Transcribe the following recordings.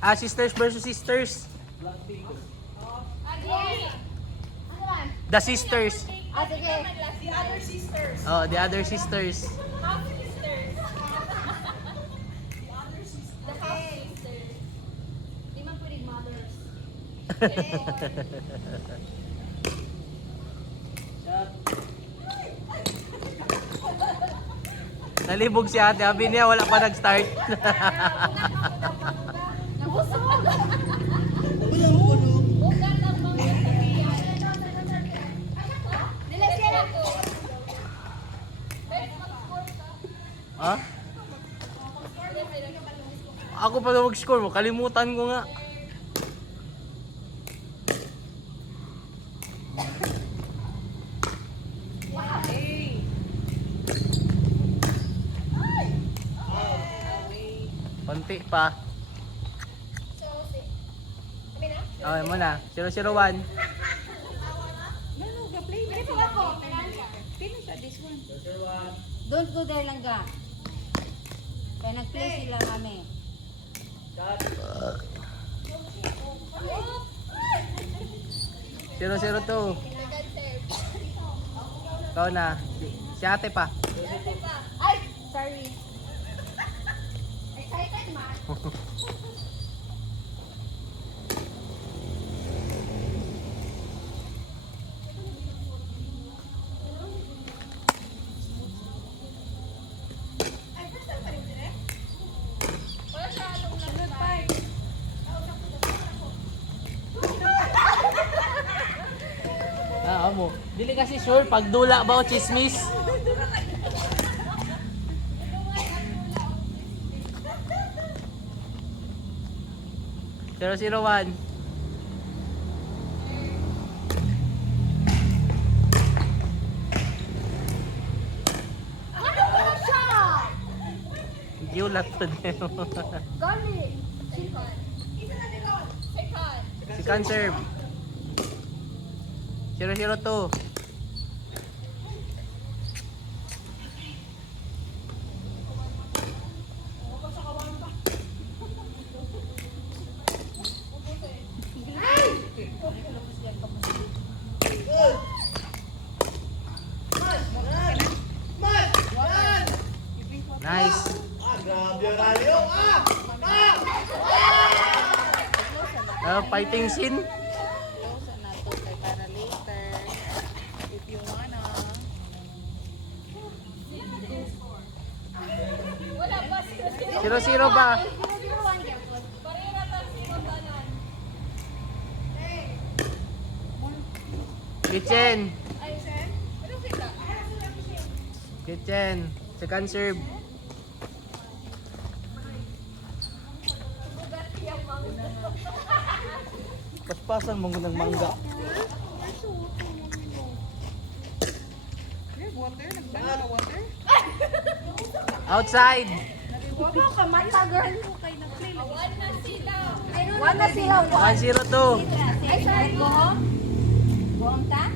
Sisters versus sisters. The sisters. Ah, sige. The other sisters. Oh, the other sisters. Half sisters. The other sisters. The half sisters. Di man pwedeng mothers. Nalibog si ate. Sabi niya wala pa nag-start. Nabusog. Bukan ang mga Nila siya. Ha? Ako pa na mag-score mo. Kalimutan ko nga. Konti pa. Okay mo na. 001. Don't go there lang ga. Kaya nag-play sila mami. 002. Ikaw na. Si ate pa. Ay! Sorry. Excited ma? Mo. Dili kasi sure pag dula ba o chismis. Zero 01. Giulat to din. Gali! Si Conserve. 002. Nice. Fighting scene. Para later, if you wanna. Wala pa sila. 0-0 ba? Kitchen. Kitchen. Second serve. Paspasan mo ng mangga. Water? Nagbala ka water? Outside. Huwag ka mata girl. One na sila. One na sila. 102. Ay, sorry. Go home? Go home ta?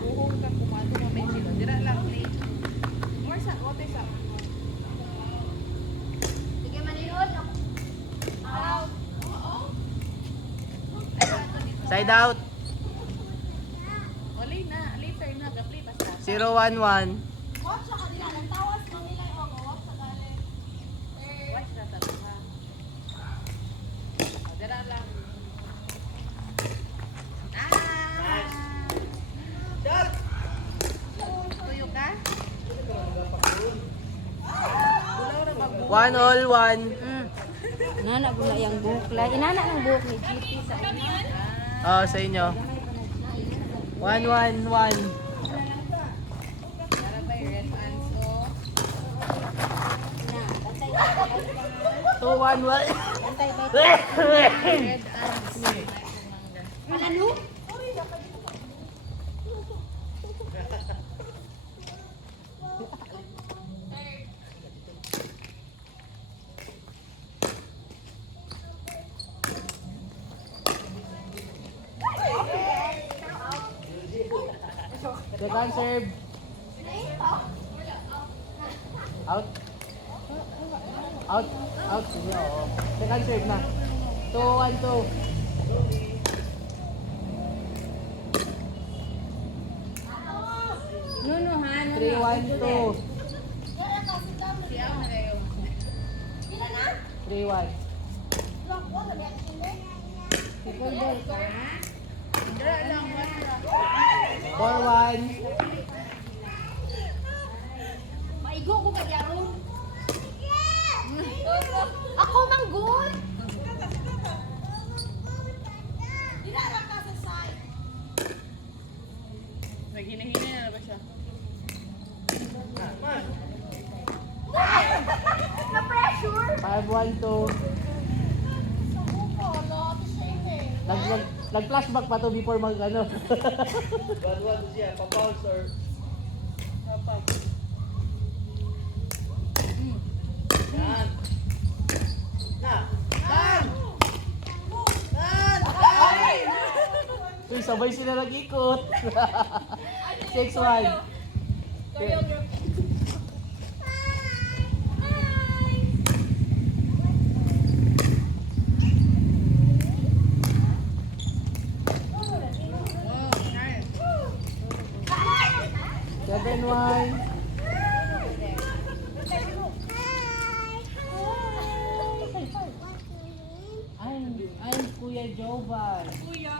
Buhong kang kumato mo may sila. Dira lang play. More sa water sa. Sige, maninood. Out. Side out. Wala na. Later na. Ga-play basta. 0-1-1. Watch sa kanila. Ang tawas na nila yung watch sa galing. Watch na talo ha. O, dira lang. Tuyo ka? Bulaw na mag 1 all 1. Nana gula yung bukla. Inana ng buhok ni GT sa inyo. Oh, sa inyo. 1-1-1. Para ba yung red ants o? 2-1-1. Antay ba? Red ants. Malano? Second serve. Out. Out. Out. Sige, oo. Second serve na. 1, 2. Nuno ha, Nuno. 3, 1, 2. Siya na kayo. 3, 1. Second ball ka. Dira lang, wala. 4, 1. Maigo ko ka diaron. Ako manggol. Dila ra ka sa side. Naghina-hina na ba siya? Na pressure. 5, 1, 2. Nag-flashback pa to before mag ano. Papa. Uy, sabay sila nag-ikot. 6, 1. Oh, nice. 7, 1. Ay, Kuya Jovan. Kuya.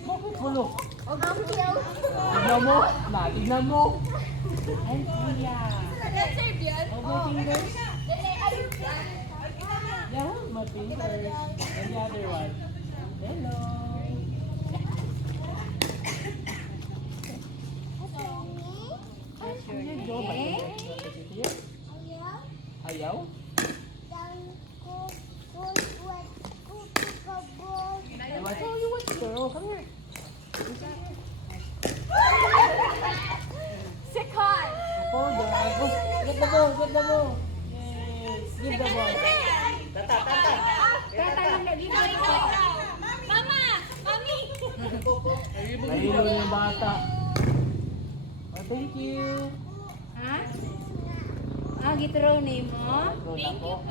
Bakit bulo? Ang kuya. Tignan mo. Tignan mo. Ay, Kuya. Let's serve yan. Oh, my fingers. Dali, ayun yan. Yeah, hold my fingers. And the other one. Hello. Ay, Kuya Jovan. Ayaw? I want to tell you what, girl. Come here. Sikat. Go, go. Get the ball, get the ball. Yes. Give the ball. Tata lang na dito. Mama! Mami! Nahilo na yung bata. Oh, thank you. Ha? Ah, gitro ni mo? Go na po.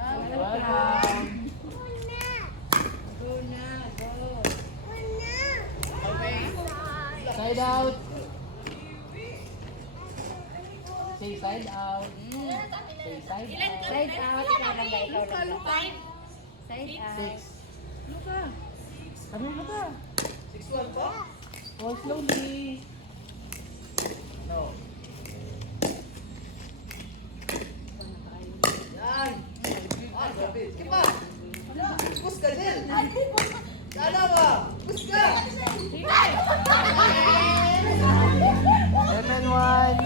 Welcome. Welcome. Go na, go. Okay. Side out. Say side out. Say side out. Side out. Ikaw lang ba? Ikaw lang ba? Side out. 6. Luka. Ano na ba? 6-1 po? Oh, slowly. No. Yan. Ah, grabe. Sige pa. Push ka din. Sana ba? Push ka. 7-1.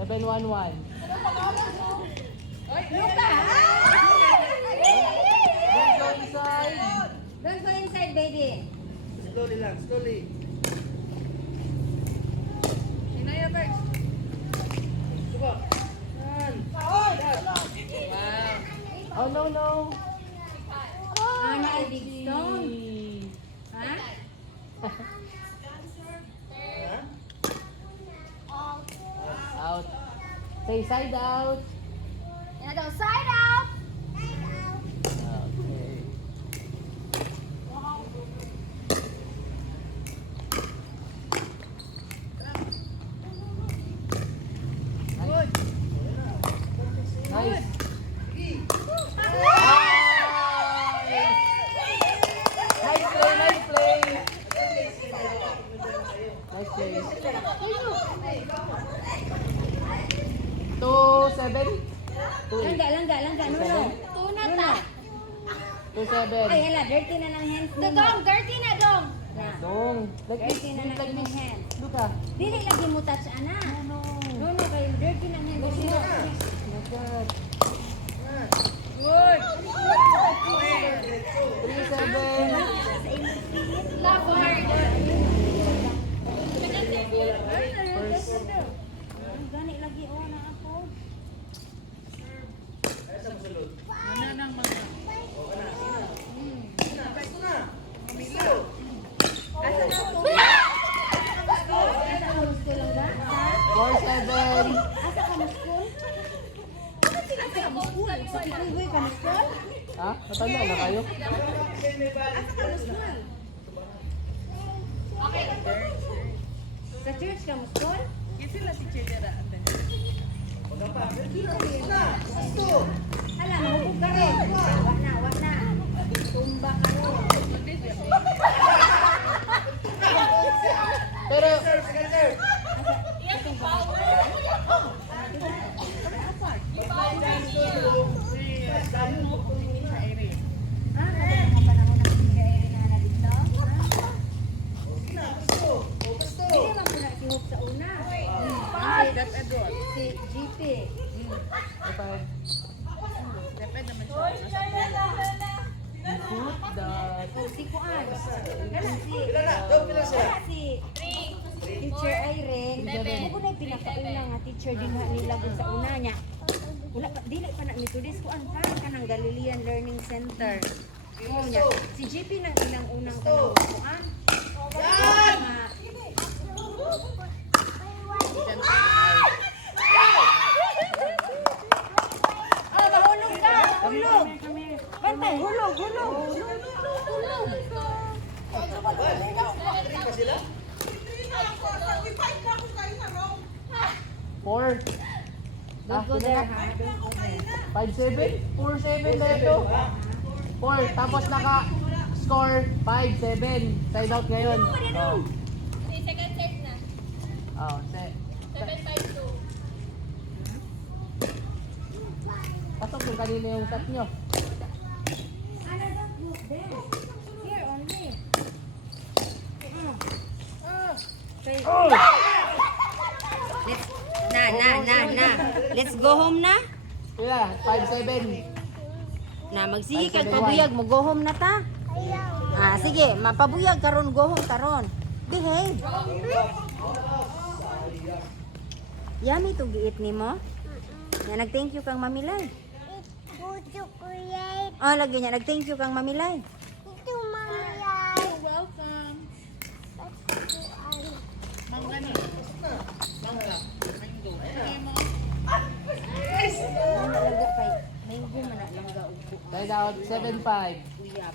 7-1-1. Luka! Don't go inside. Don't go inside, baby. Slowly lang, slowly. Hinaya, Bex. Suba. Yan. Wow. Oh, no, no. Ah, na big stone. Ha? Out. Say side out. Yan daw, side out. Okay. Good. Nice. Nice play, nice play. Nice play. 2-7. Langga, Nuno. Tuna Nuno. ta. 2-7. Ay, hala, dirty na ng hands. Dodong, dirty na dong. Na. Dong. Like this, Dirty na like ng this. hands. Look ah. Dili lagi mo touch, ana. No. Nuno, kayo dirty na ng hands. Oh my God. Good. 3-7. Love hard. First. Gani lagi, oh, na ako. Ano nang mga? Asa ka mo school lang ba? Ha? 4-7. Asa ka mo school? Bakit sila Uy, ka school? Ha? Matanda na kayo? Sa church ka mo school? Kasi sila si Chedera. Hala, mahubog ka rin. Wag na. Tumba ka rin. Pero, Ah, kada mga panahon na pinag-aari na na dito? Hindi naman po na si Hope sa una. Dep Edward. Si GP. Depende naman siya. put that. Oh, si Kuan. Kana si... Pila sila? Kana si... Teacher Irene. Ako na yung pinakauna nga teacher din ha nila dun sa una niya. Wala pa, dili pa na Methodist Kuan pa kanang Galilean Learning Center. Oh, niya. Si GP nang ilang unang kanang Kuan. Yan! Ah, mahulog ka! Mahulog! Bantay, hulog! Pa sila? 4. Don't go there, ha? Don't go there. 5-7? 4-7 na ito. 4. Tapos naka-score 5-7. Side out ngayon. Oh. Second set na. Oh, 7-5-2. pasok yung kanina yung shot nyo. Ano, don't move there. Here only. Okay. Oh! Let's go home na. Kaya, 5-7. Na magsige kag pabuyag mo go home na ta. Ah sige, mapabuyag karon go home karon. Behave. Yummy to giit nimo. Ya nag-thank you kang Mamilay. Oh, lagi niya nag-thank you kang Mamilay. You're welcome. Mangga ni. Mangga. Mango. Okay mo. Ano lagya kay mango man na langga ug Side out, 7-5. uyab.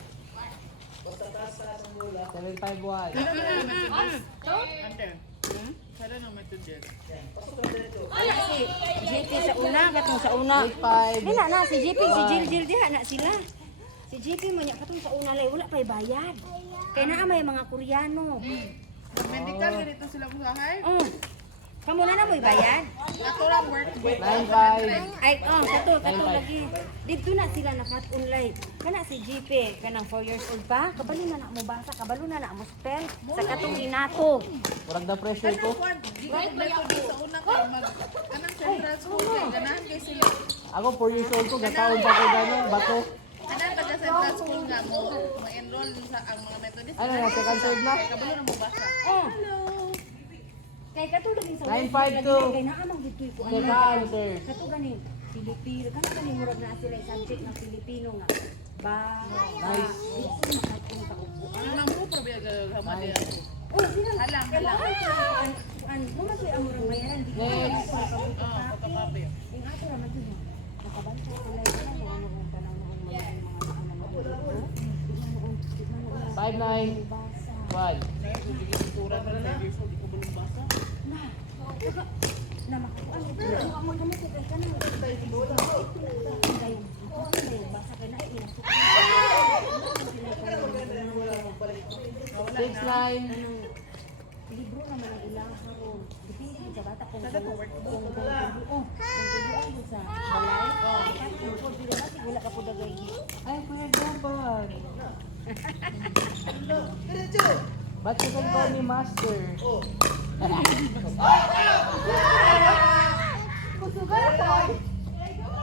7-5-1. Ante. Sada na matudid. Ana si JP sa una katong sa una. 8-5. Dina na si JP si Jill diha na sila. Si JP mo nya katong sa una lay wala pay bayad. Kay naa may mga Koreano. Medical ganito sila buhay. Oh. Kamu na mo'y bayad. Natural work. 9-5. Ay, kato lagi. Dito na sila nakat-online. Kana si JP, kanang 4 years old pa, kabalo na mo basa, kabalo na mo spell sa katong inato. Murag na pressure ko. Right ba yun? Sa una kayo mag... Anong central school kayo? Ganahan kayo sila. Ako 4 years old ko, gataon pa ko ganyan, bato. Anong taga central school nga mo? Ma-enroll sa ang mga Methodist. Ano na, second serve na? Kaya kabalo na mo basa. Oh. Kay kato lagi sa 952. Kay naa mang gitoy ko Second answer. Kato gani Pilipino, kana murag na sila subject ng Pilipino nga. Ba. Nice. Makatong kaupuan. Ano nang po probiya gagama niya? Oh, sila. Halang, halang. Mura ko'y amurang bayaran. Di ko Next. Pagkakapi. Yung ato naman yun. Nakabantay ko lang ka na kung ano kung tanong noong mga 5-9. 1. Tura na lang. Years old, di ko balong basa. na makakuan ito. Ang mga gamit ko kay kanang basa kay na inasok. 6-9. Libro naman ang ilang karon. Depende sa bata kung oh, kung tuduan sa balay. Kung wala ka po dagay. Ay, Kuya Gobal. Diretso! Ba't you can call me master? Oh.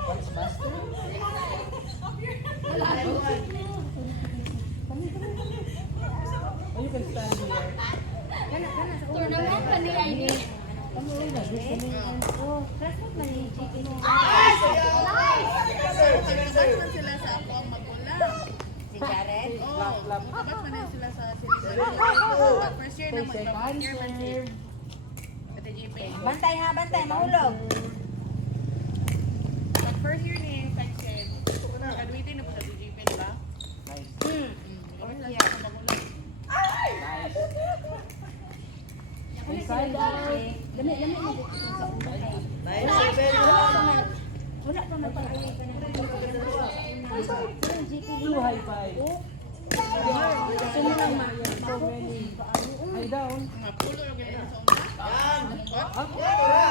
What's master? Oh, you can stand here. Kana sa Tournament pa ni ID. Oh, classmate man ni GK mo. Nagkabas man sila sa ako ang magulang. Si Jared. Oo, nagkabas man din sila sa silisa. First year na Second mag-year man siya. serve. Ate JP. Bantay ha, bantay, mahulog. First year ni lamig mo dito sa una. 971. Wala pa man pag-away ka na. Yung GP Two high five. Gusto mo lang ma. So many. High down. Mga pulo lang ganyan sa una. Yan. What? Yan, ora.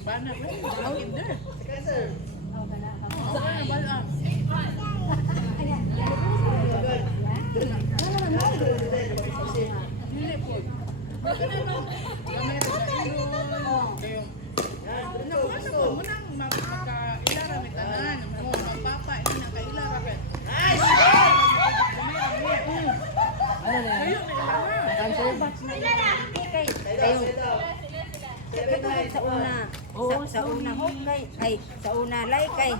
Bana ko. Down in there. Sige, sir. Saan na bala? Dili po. Ganun. Kami rin sa ilong. Kayo. Yan, gusto, Ano gusto. po? Munang magkailara may tanan. Mo, magpapa. Hindi na kailara ka. Nice! Ano na yan? Kayo na ilara. Cancel? Kay Side out. katulad sa una. Sa una ho kay ay sa una lay kay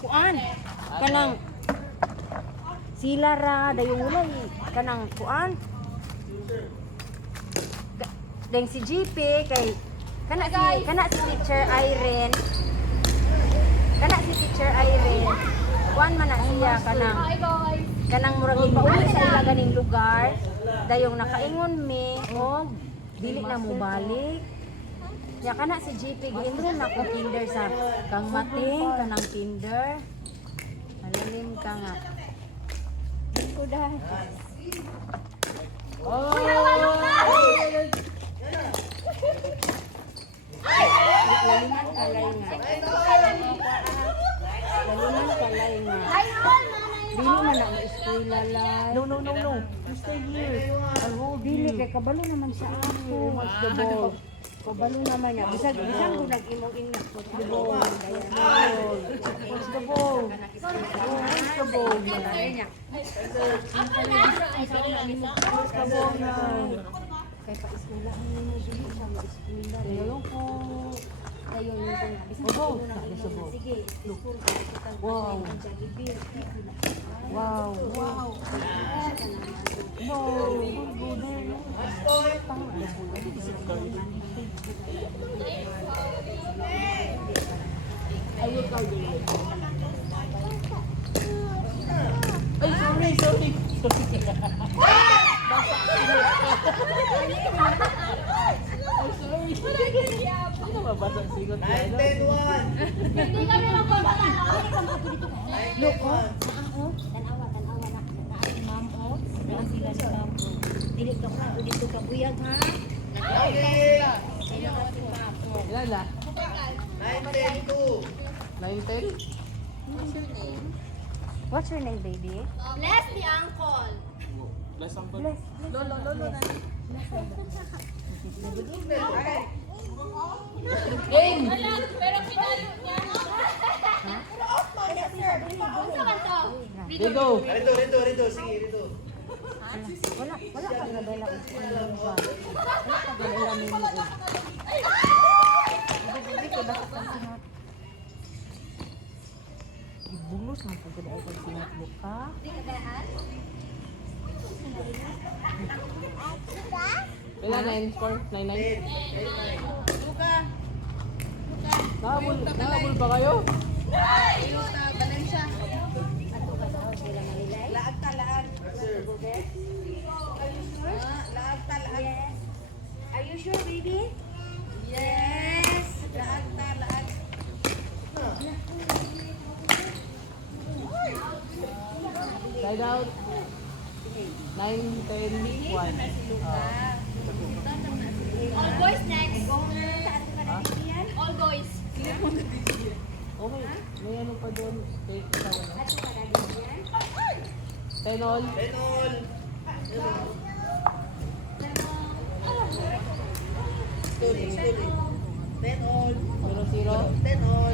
kuan. Kanang sila ra dayong ulay kanang kuan. Deng si GP kay kana si teacher Irene. Kana si teacher Irene. Kuan man na siya kanang murag ipauli sa ila ganing lugar. Dayong nakaingon mi og dili na mo balik. Ya kana si GP giinron na ko kinder sa kang mating kanang kinder. Malalim ka nga. Ko dahil. Oh! Laliman kalay nga. Laliman kalay nga. Dili man na eskwela lay. No. You stay here. I hold Dili you. kay kabalo naman sa ako. Watch the ball. Kabalo naman niya. Bisag ko nag-imong ingna ko the ball. Watch the ball. Watch the ball. Niya. Watch the ball na. Kay pa eskwela mo dili siya mo eskwela. Ayun po. Ayun yung kung bisag Opo. ko na Opo. sige. School ka kita. Wow. Wow. Wow. Wow. Good. Last point. Ay, sorry. Ano mabasa ang sigot niya? 9-10-1. Hindi kami magpapalala. 9-10-1. Tanawa na ma'am oh. Nang sila ni ma'am. Dili ka pa dito ka buyag ha. Okay. Ilan na? 9-10-2. 9-10? What's your name, baby? Bless the uncle. Bless. Game! Wala, pero pinalo niya. Ano man to? Digo! Rito. Sige, rito. Wala pa nadala ko sa ano ba. Wala pa nadala ni mo. Baby ko basta pa sinot. Ibulos man pud ay pag sinot mo ka. Ilan na yung score? 9-9? 10. Luka. Nahabol pa kayo? Ayun na Valencia. Ato ka daw sila malilay. Laag ta laag. Yes. Laag ta laag. Yes. Are you sure, baby? Yes. Laag ta laag. Side out. 9-10-1. All boys next. Saan ka na yan? All boys. Okay. May ano pa doon? Take isa na. Ato ka na din yan? 10 all. 10-all. Study. 10-all. 0-0. 10-all.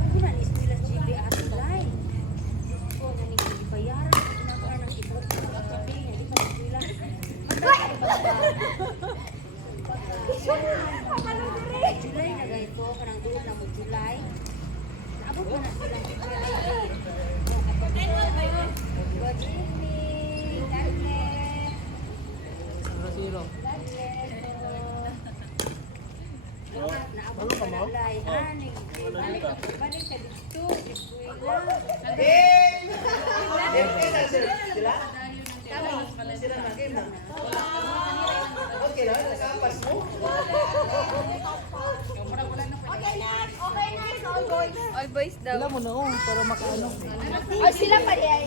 Hindi man eskwela GB ato lay. Ko na ni ibayaran na ko nang ibot sa kabil hindi pa eskwela. July na gayto kanang tuod na mo July. Naabot na sila July. Good evening. God bless. 0-0. God bless. Naabot ka na lay. Balik ka dito. Eskwela. Game! Game na, sir. Sila? Sila na, game na. Okay lang, nakapas mo. Okay, next. Okay, next. All boys. All boys daw. Sila mo na para makaano. Oh, sila pa di ay.